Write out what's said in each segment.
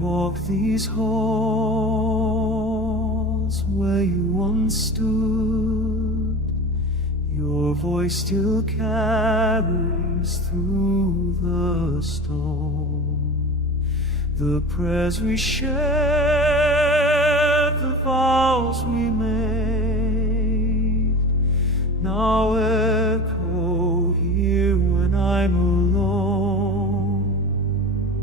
walk these halls where you once stood, your voice still carries through the stone the prayers we shared, the vows we made, now echo here when I'm alone.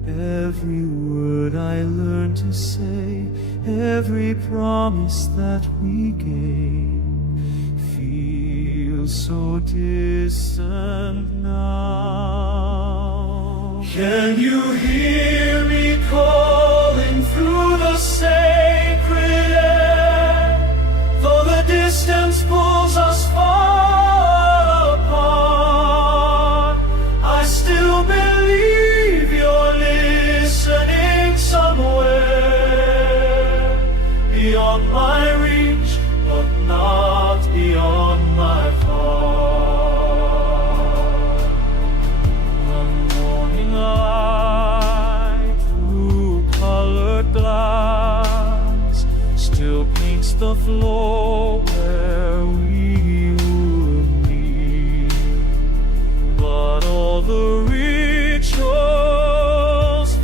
Every word I learned to say, every promise that we gave, feels so distant now. Can you hear me calling through the sacred air? Though the distance pulls us far apart, I still believe you're listening somewhere beyond my reach, but not beyond my heart. One morning light through colored glass still paints the floor where we would meet, but all the rituals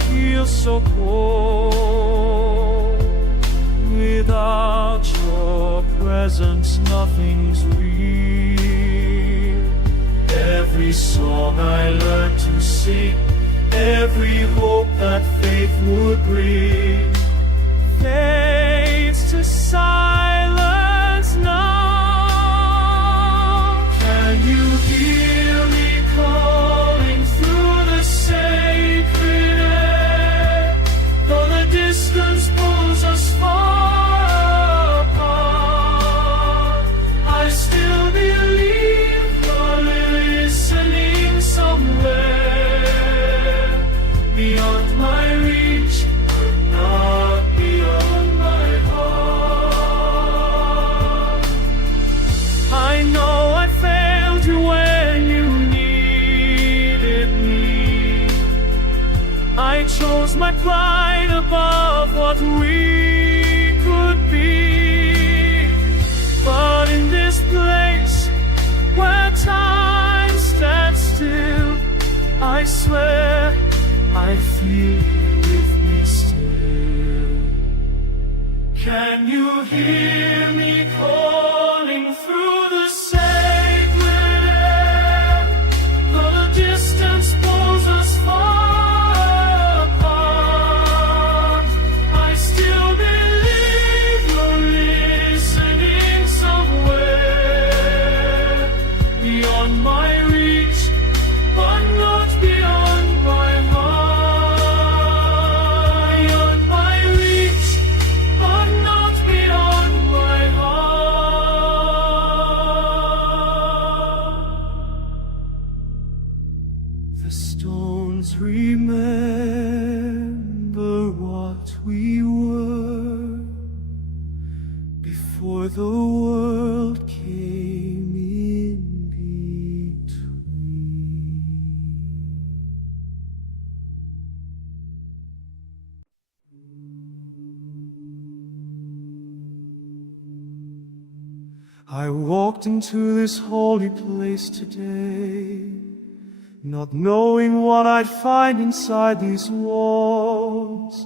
feel so cold. Without your presence, nothing's real. Every song I learned to sing, every hope that faith would bring, fades to silence now. Can you hear me calling through the sacred air? Though the distance pulls us far apart, I still believe you're listening somewhere beyond my reach, but not beyond my heart. I know I failed you when you needed me. I chose my pride above what we could be. But in this place where time stands still, I swear I feel you with me still. Can you hear me calling through the sacred air? Though the distance pulls us far apart, I still believe you're listening somewhere beyond my reach, but not beyond my heart. Beyond my reach, but not beyond my heart. The stones remember what we were before the world came in between. I walked into this holy place today, not knowing what I'd find inside these walls.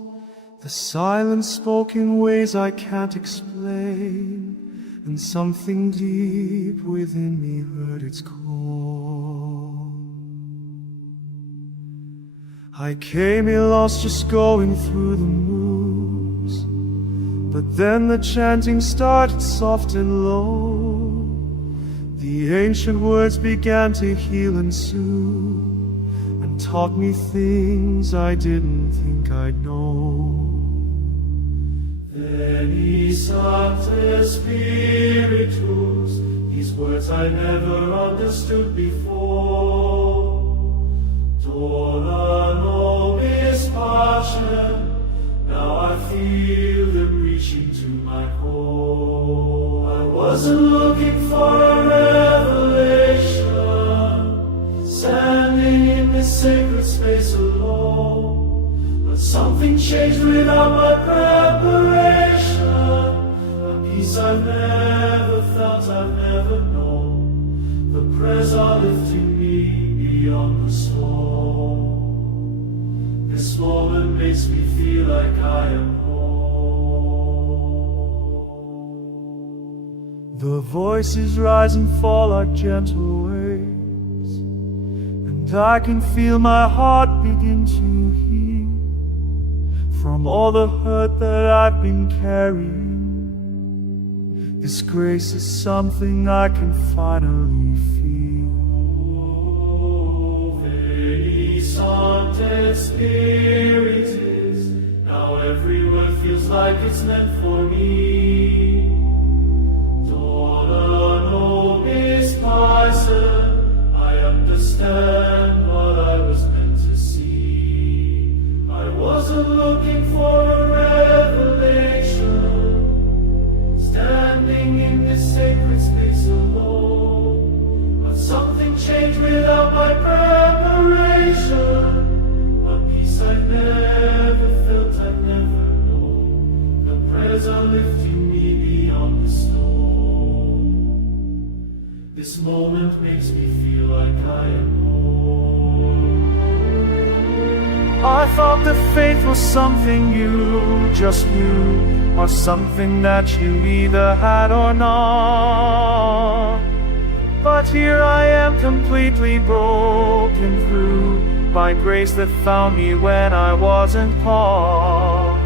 The silence spoke in ways I can't explain, and something deep within me heard its call. I came here lost, just going through the moves, but then the chanting started soft and low. The ancient words began to heal and soothe, and taught me things I didn't think I'd know. Veni Sancte Spiritus, these words I never understood before. Dona nobis pacem, now I feel them reaching to my core. I wasn't looking for a revelation, standing in this sacred space alone, but something changed with makes me feel like I am home. The voices rise and fall like gentle waves, and I can feel my heart begin to heal from all the hurt that I've been carrying. This grace is something I can finally feel. Oh, Veni Sancte Spiritus, now every word feels like it's meant for me. Dona nobis Pace, I understand what I was meant to see. I wasn't looking for a revelation, standing in this sacred space alone, but something changed without my preparation. A peace I've never felt, I've never known. The prayers are lifting me beyond the stone. This moment makes me feel like I am home. I thought that faith was something you just knew, or something that you either had or not. But here I am, completely broken through by grace that found me when I wasn't called.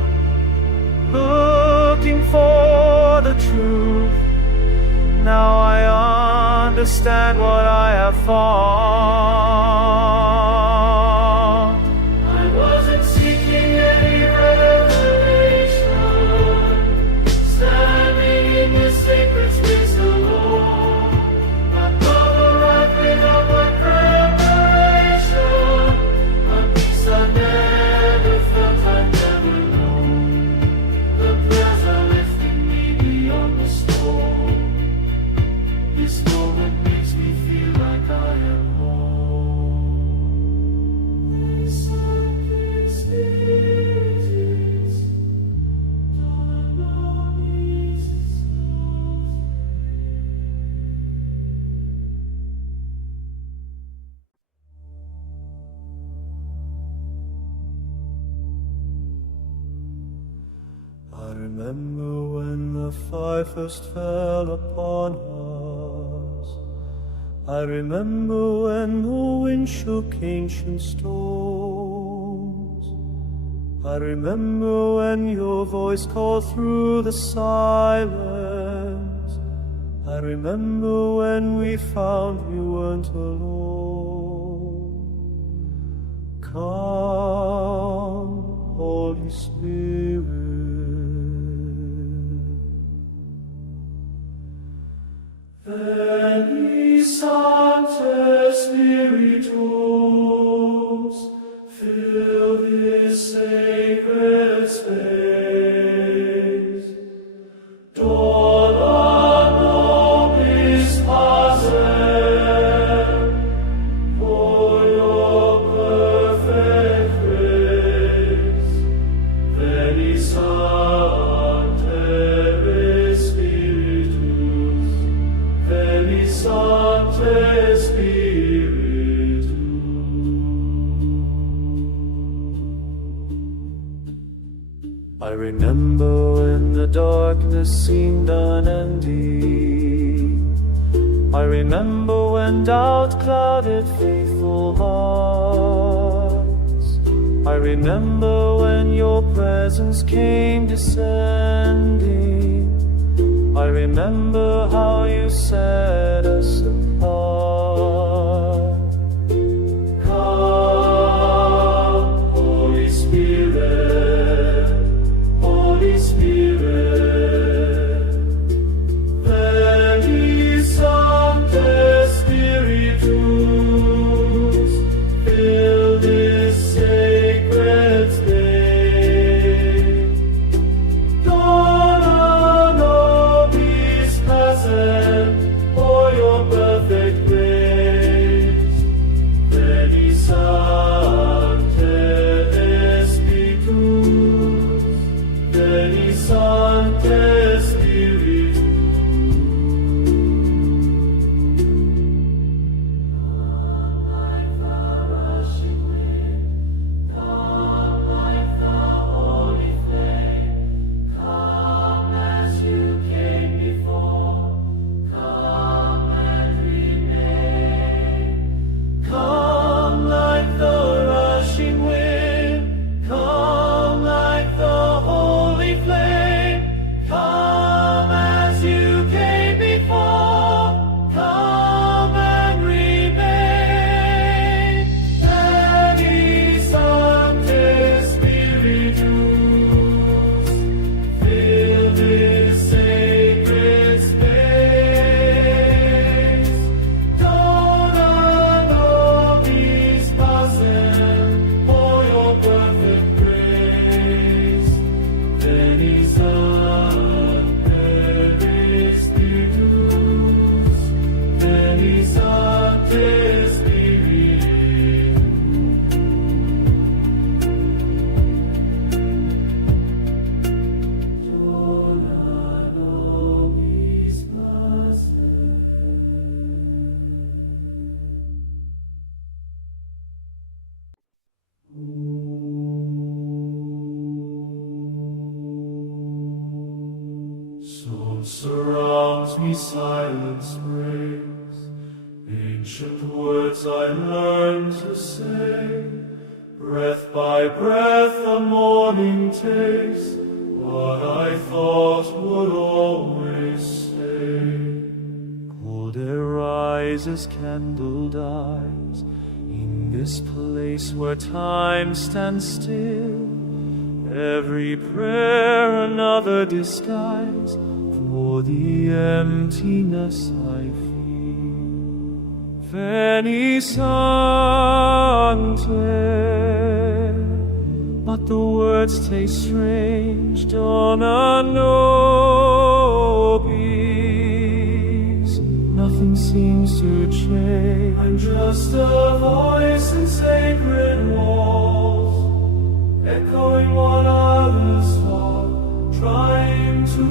Looking for the truth, now I understand what I have thought. I wasn't seeking any revelation, standing in this sacred space alone. My love arrived without my preparation, a peace I never felt, I never known. The prayers are lifting me beyond the storm. This moment makes me feel like I am home. Sacred Spiritus, Dona nobis I remember when the fire first fell upon us. I remember when the wind shook ancient stones. I remember when your voice called through the silence. I remember when we found we weren't alone. Come, Holy Spirit. Veni Sancte Spiritus, fill this sacred space. Dona nobis Pace, for your perfect grace. Veni Sancte Spiritus, Veni Sancte Spiritus. I remember when the darkness seemed unending. I remember when doubt clouded faithful hearts. I remember when your presence came descending. I remember how you set us apart. Come, Holy Spirit, Holy Spirit. Veni Sancte Spiritus, fill this sacred space. Dona nobis Pace, for your perfect Sancte Spiritus. Dona nobis pace. So surrounds me silence brings, ancient words I learn to say. Breath by breath the morning takes what I thought would always stay. Cold air rises, candle dies, in this place where time stands still. Every prayer another disguise for the emptiness I feel. Veni Sancte, but the words taste strange. Dona nobis, nothing seems to change. I'm just a voice in sacred walls, echoing what others thought, trying to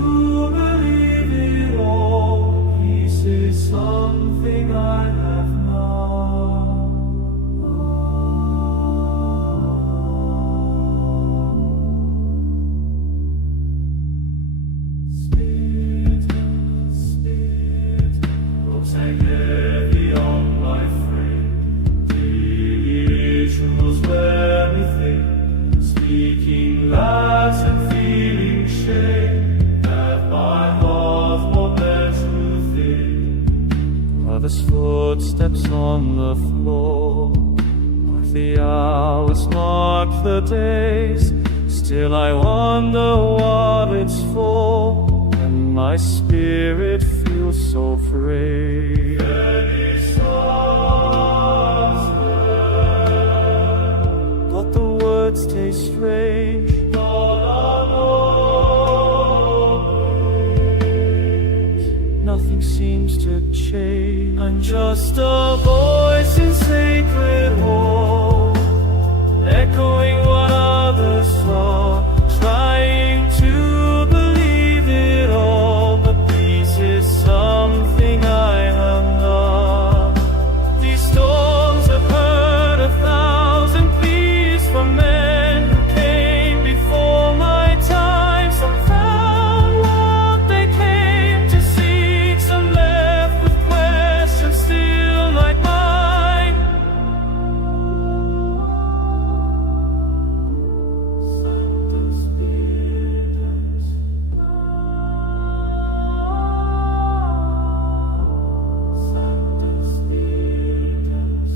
believe it all. Peace is something I have not. Spirit, Spirit, ropes hang heavy on my frame. Daily rituals wear me thin, speaking lies and feeling shame, that my heart won't bear truth in. Others' footsteps on the floor, mark the hours, mark the days. Still I wonder what it's for, and my spirit feels so frayed. But the words taste strange. Nothing seems to change. I'm just a voice in sacred hall, echoing what others saw, trying to believe it all. But peace is something I have not. These storms have heard 1,000 pleas from men who came before my time. Some found what they came to seek, some left with questions still like mine. Sancta Spiritus. Sancta Spiritus.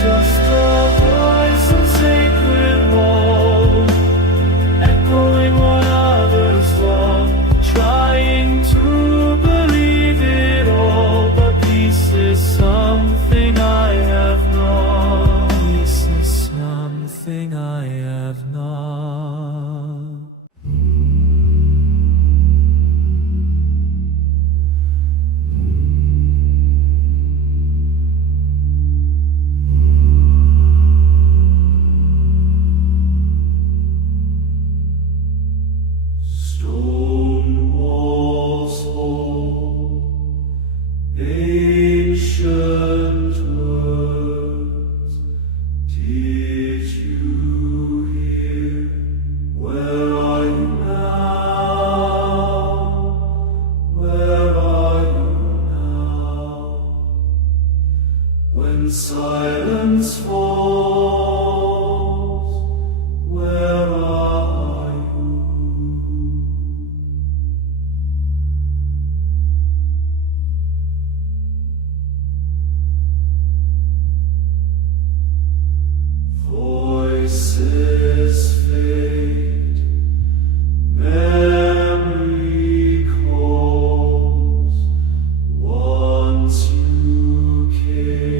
Just a voice in sacred wall, echoing what others want, trying to believe it all. But peace is something I have not. Peace is something I have not. Stone walls hold ancient words. Did you hear? Where are you now? Where are you now? When silence falls, where are you? Voices fade, memory calls. Once you came.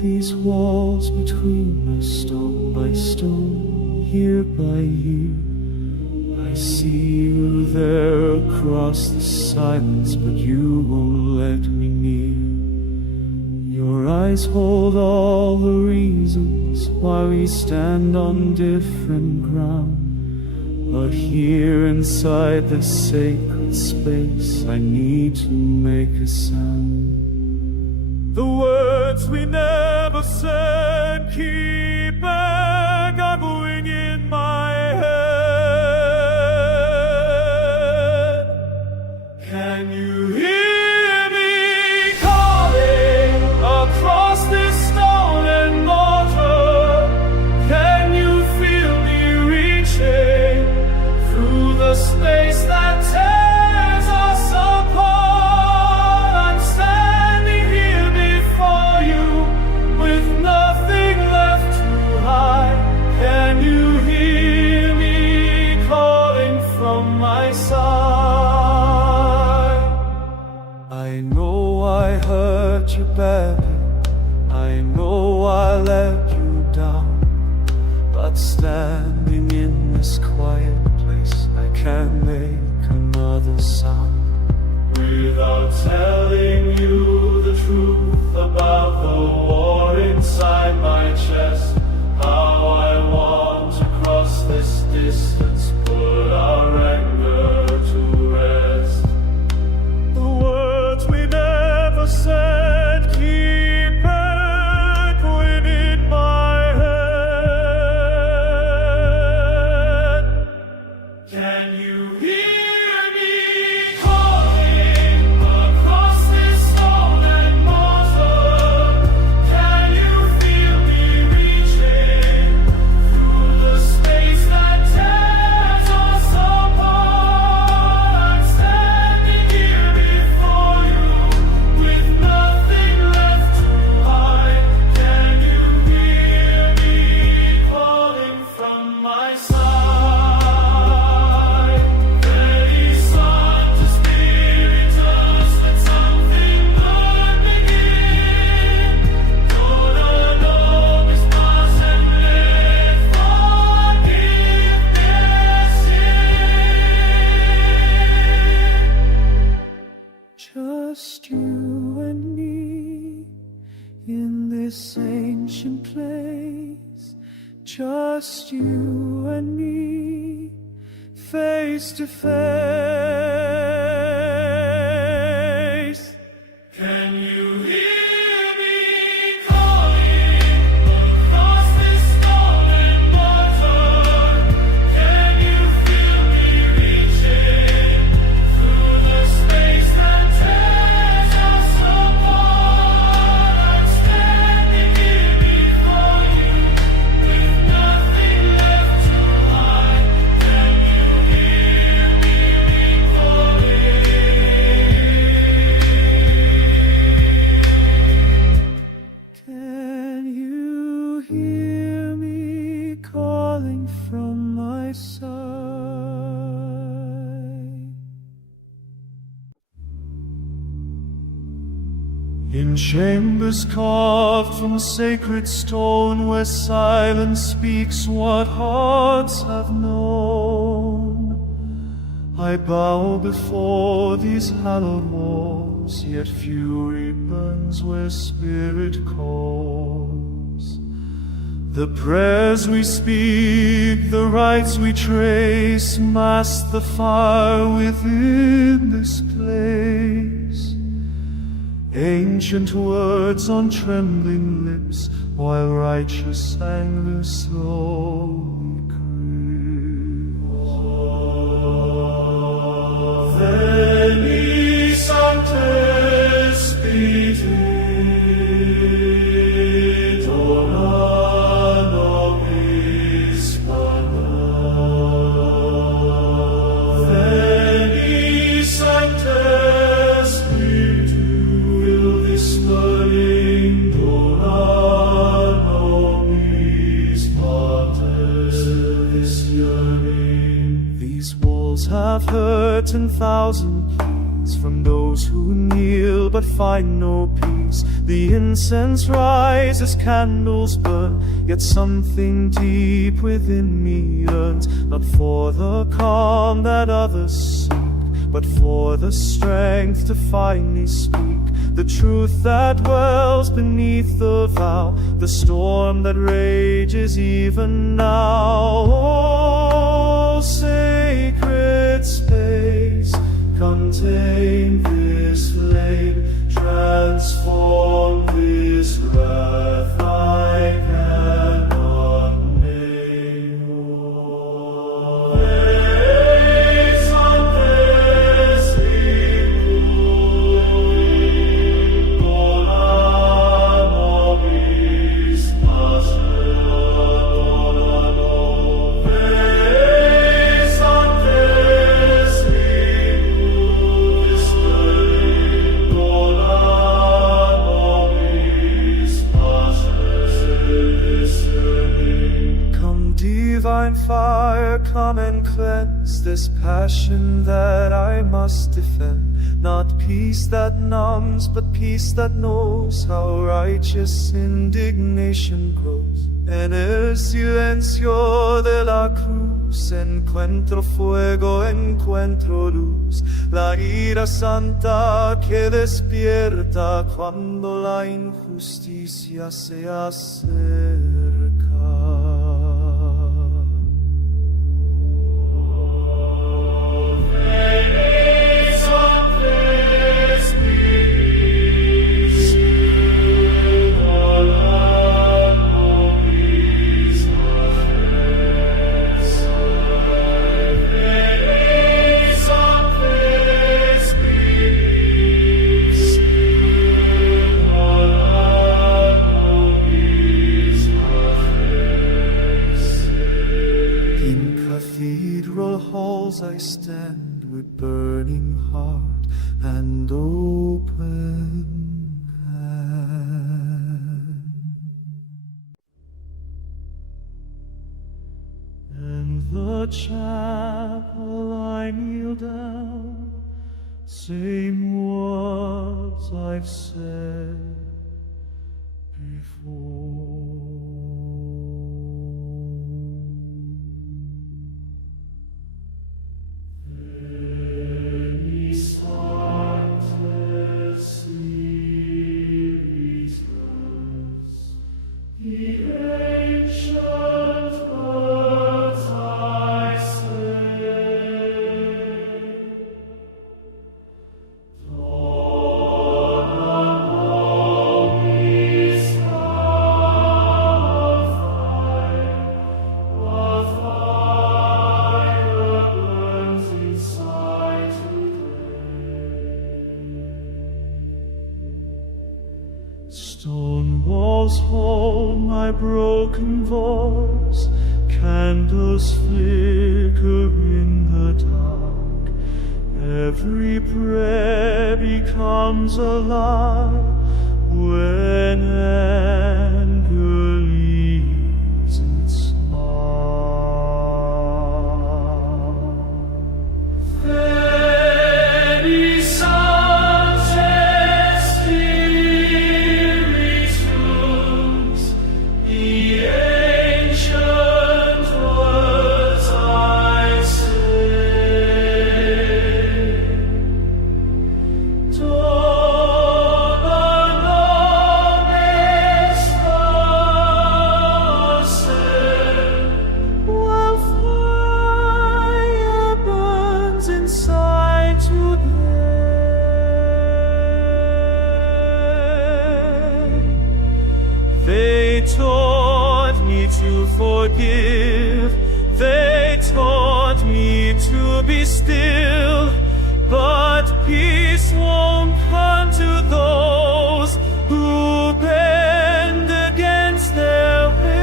these walls between us, stone by stone, year by year. I see you there across the silence, but you won't let me near. Your eyes hold all the reasons why we stand on different ground. But here inside this sacred space, I need to make a sound. The words we never said keep echoing in my head. Can you hear me calling across this stone and mortar? Can you feel me reaching through the space that tears us apart? I'm standing here before you with nothing left to hide. Can you hear me calling from my side? I know I hurt you badly, I know I let you down, but standing in this quiet place, I can't make another sound without telling you the truth about the war inside my chest. How I want to cross this distance, put our anger to rest. The words we never said keep echoing in my head. Can you hear me calling across this stone and mortar? Can you feel me reaching through the space that tears us apart? I'm standing here before you with nothing left to hide. Can you hear me calling from my side? Very son to spiritus, let something good begin. Dona nobis pars et forgiveness in. Just you and me in this ancient place. Just you and me, face to face. Can you hear me calling across this stone and mortar? Can you feel me reaching through the space that tears us apart? I'm standing here before you with nothing left to hide. Can you hear me calling? Can you hear me calling from my side? In chambers carved from sacred stone, where silence speaks what hearts have known, I bow before these hallowed walls, yet fury burns where spirit calls. The prayers we speak, the rites we trace, mask the fire within this place. Ancient words on trembling lips, while righteous anger slowly creeps. Veni Sancte Spiritus, have heard 10,000 pleas from those who kneel but find no peace. rise. The incense rises, candles burn, yet something deep within me yearns, not for the calm that others seek, but for the strength to finally speak the truth that dwells beneath the vow, the storm that rages even now. Oh, sacred space, contain this flame, transform this wrath I cannot name. Oh, ex antes vicui, dona nobis dona nobis antes vicui, dona nobis Come, divine fire, come and cleanse this passion that I must defend. Not peace that numbs, but peace that knows how righteous indignation grows. En el silencio de la cruz encuentro fuego, encuentro luz, la ira santa que despierta cuando la injusticia se acerca. Cathedral halls I stand with burning heart and open hand. In the chapel I kneel down, same words I've said before. Stone walls hold my broken voice, candles flicker in the dark. Every prayer becomes alive when anger leaves its mark. Veni Sancte Spiritus, the ancient words I say. Dona nobis dulce, while fire burns inside today. They taught me to forgive, they taught me to be still, but peace won't come to those who bend against their will.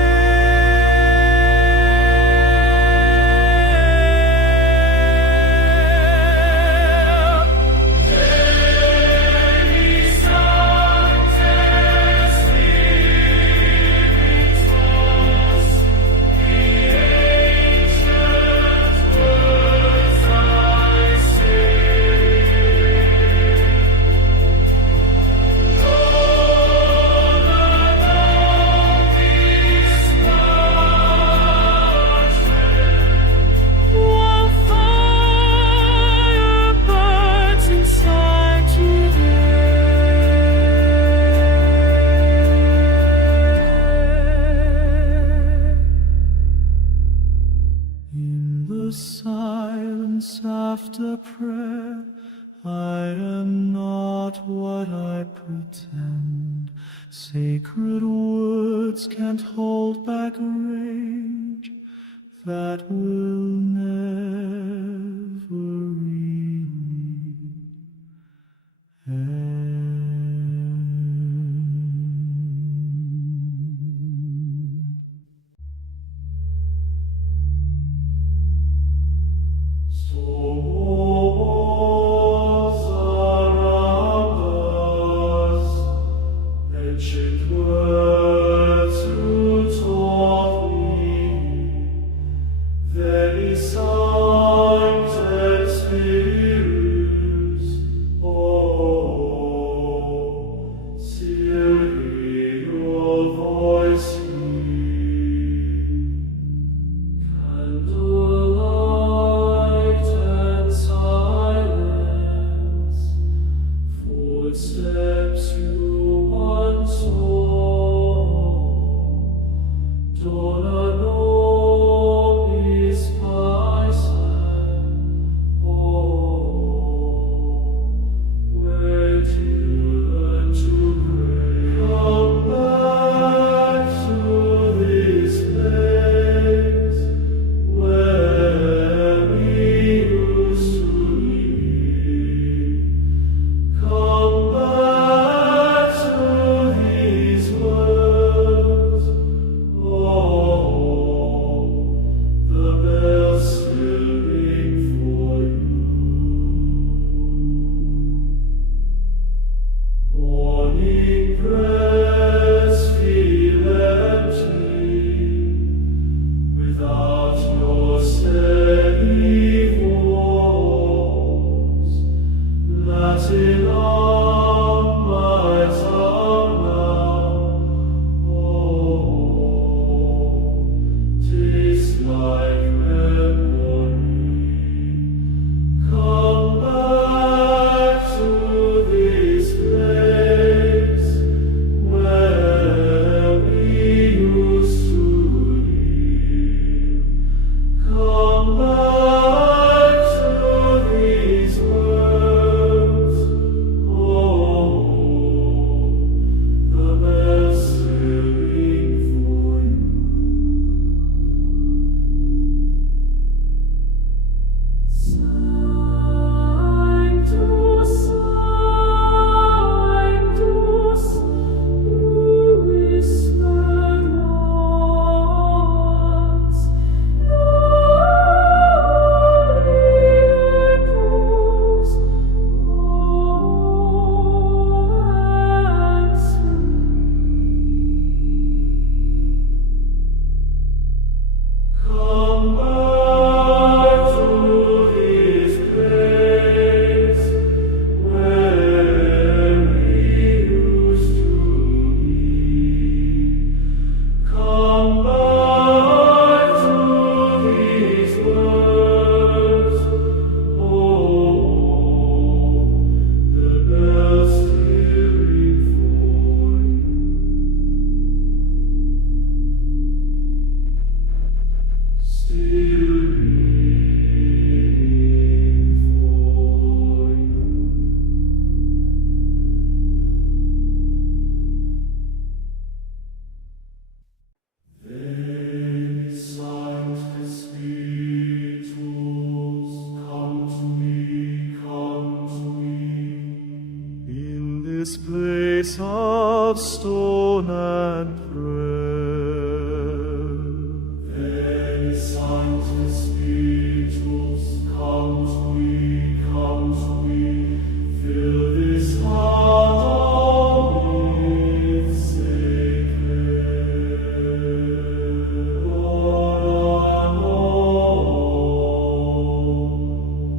Veni Sancte Spiritus, the ancient words I say. not a prayer. I am not what I pretend. Sacred words can't hold back rage that will never really end. Footsteps you once saw, donna nobis paisem, where to learn to pray. Come back to this place where we used to live. Come back to these words. Oh, the bells still ring for you. Morning prayers feel empty without your steady voice. Latin on my tongue now, oh, tastes like memory. Come back to this place where we used to live. Come back to these words. Oh, the bells still ring for you. Sanctus, Sanctus, you whispered once, no echoes, answer me. Come back to this place where we used to be. Come back to these words. Oh, the bells still ring for you. Still ring for you. Veni Sancte Spiritus, come to me, come to me. In this place of stone and prayer, Veni Sancte Spiritus, come to me, come to me. Fill this heart with sacred.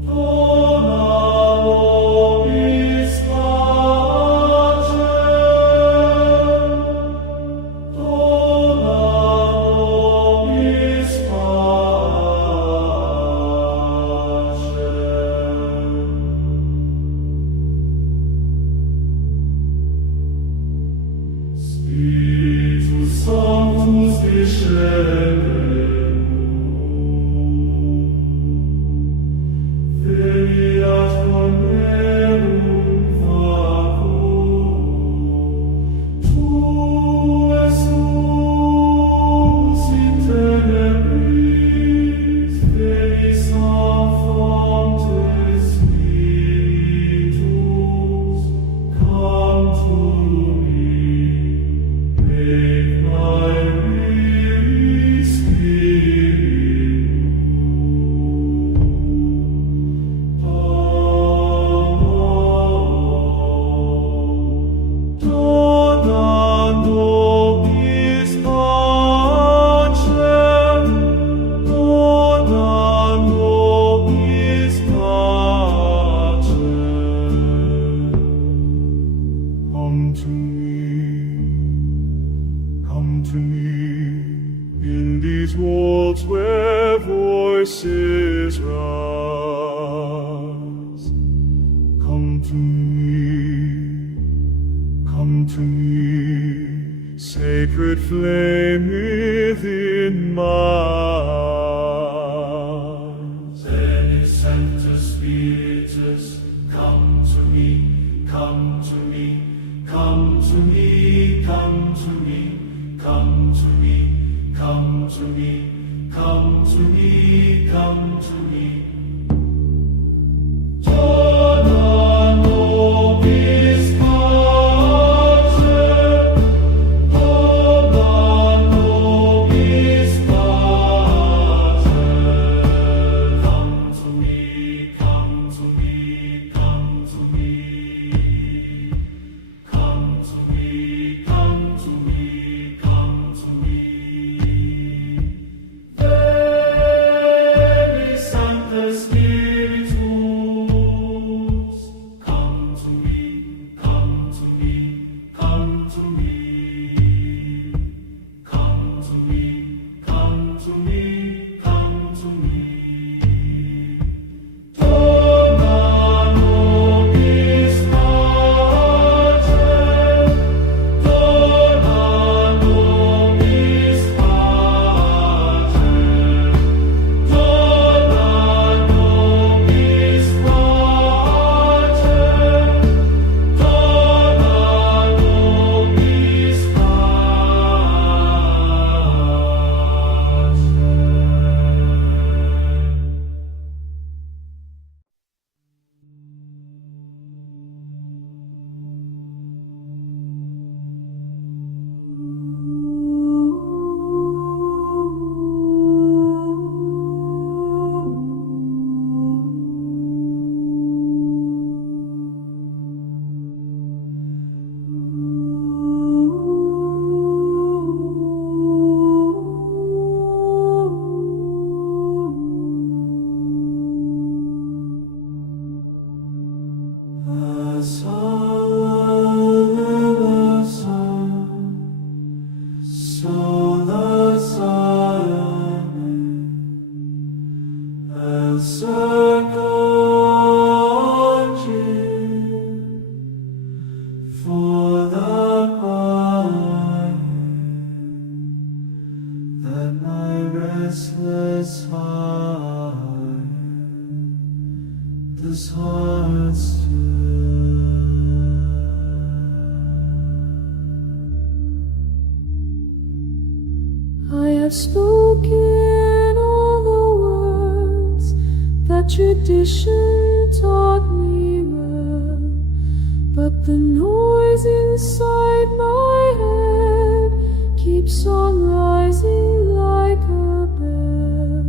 Dona nobis pacem. Dona nobis pacem, dona nobis pacem. Come to me, in these walls where voices rise. Come to me, sacred flame within my eyes. Veni Sancta Spiritus, come to me, come to me, come to me, come to me, come to me, come to me, come to me, come to me. Dona nobis pacem, dona nobis pacem. Come to me, come to me, come to me. Come to me, come to me, come to me. Veni Sancta Spiritus, come to me, come to me, come to me. Come to me, come to me, come to me. Dona nobis pacem, dona nobis pacem, dona nobis pacem, dona nobis pacem. For the quiet that my restless heart does heart I have spoken all the words that tradition taught me well, but the noise inside my head keeps on rising like a bell.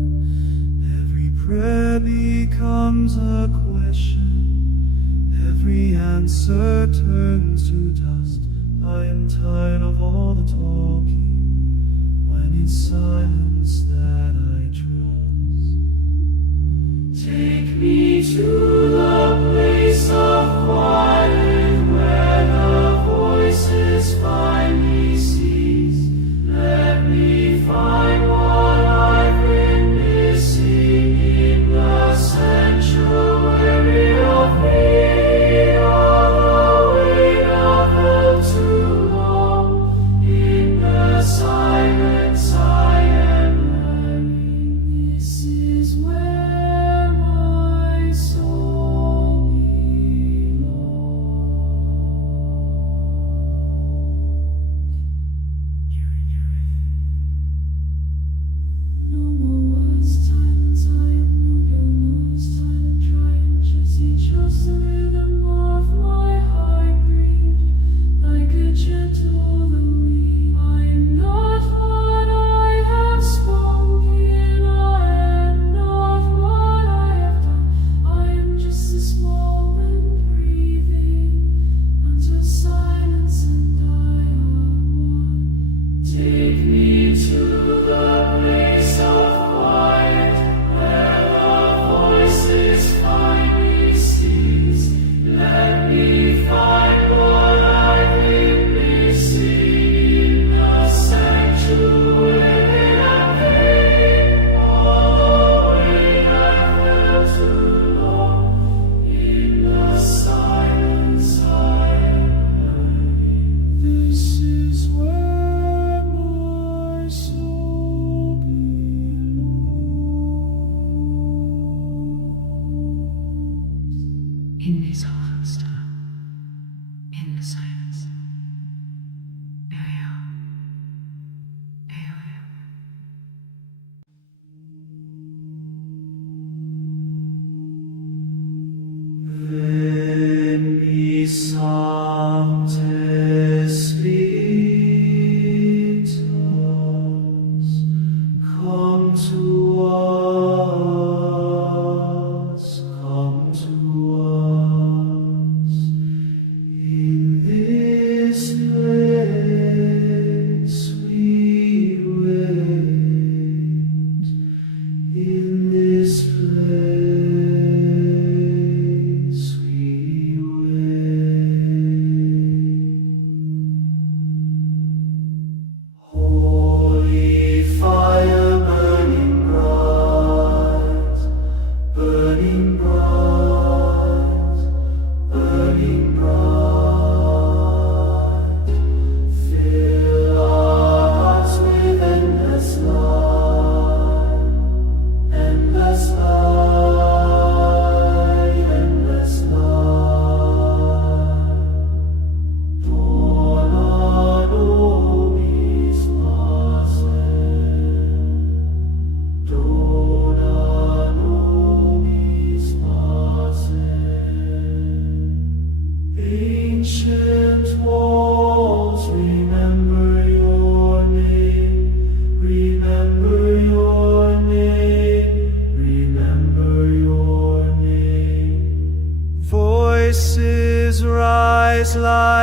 Every prayer becomes a question, every answer turns to dust. I am tired of all the talking, when it's silence that I trust. Take me to the place of quiet where the voices finally cease. Let me find what I've been missing in the sanctuary of me. All the weight of held too long in the silence I am left.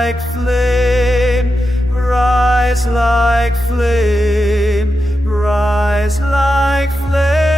like flame, rise like flame, rise like flame.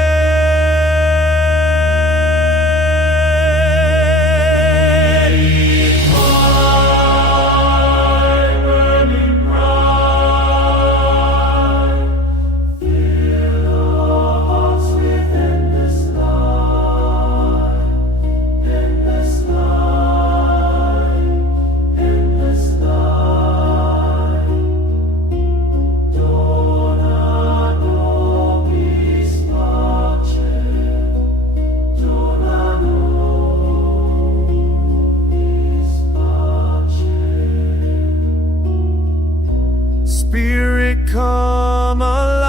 Spirit, come alive,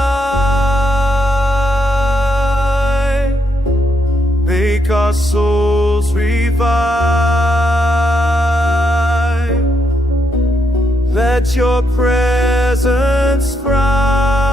make our souls revive. Let your presence thrive.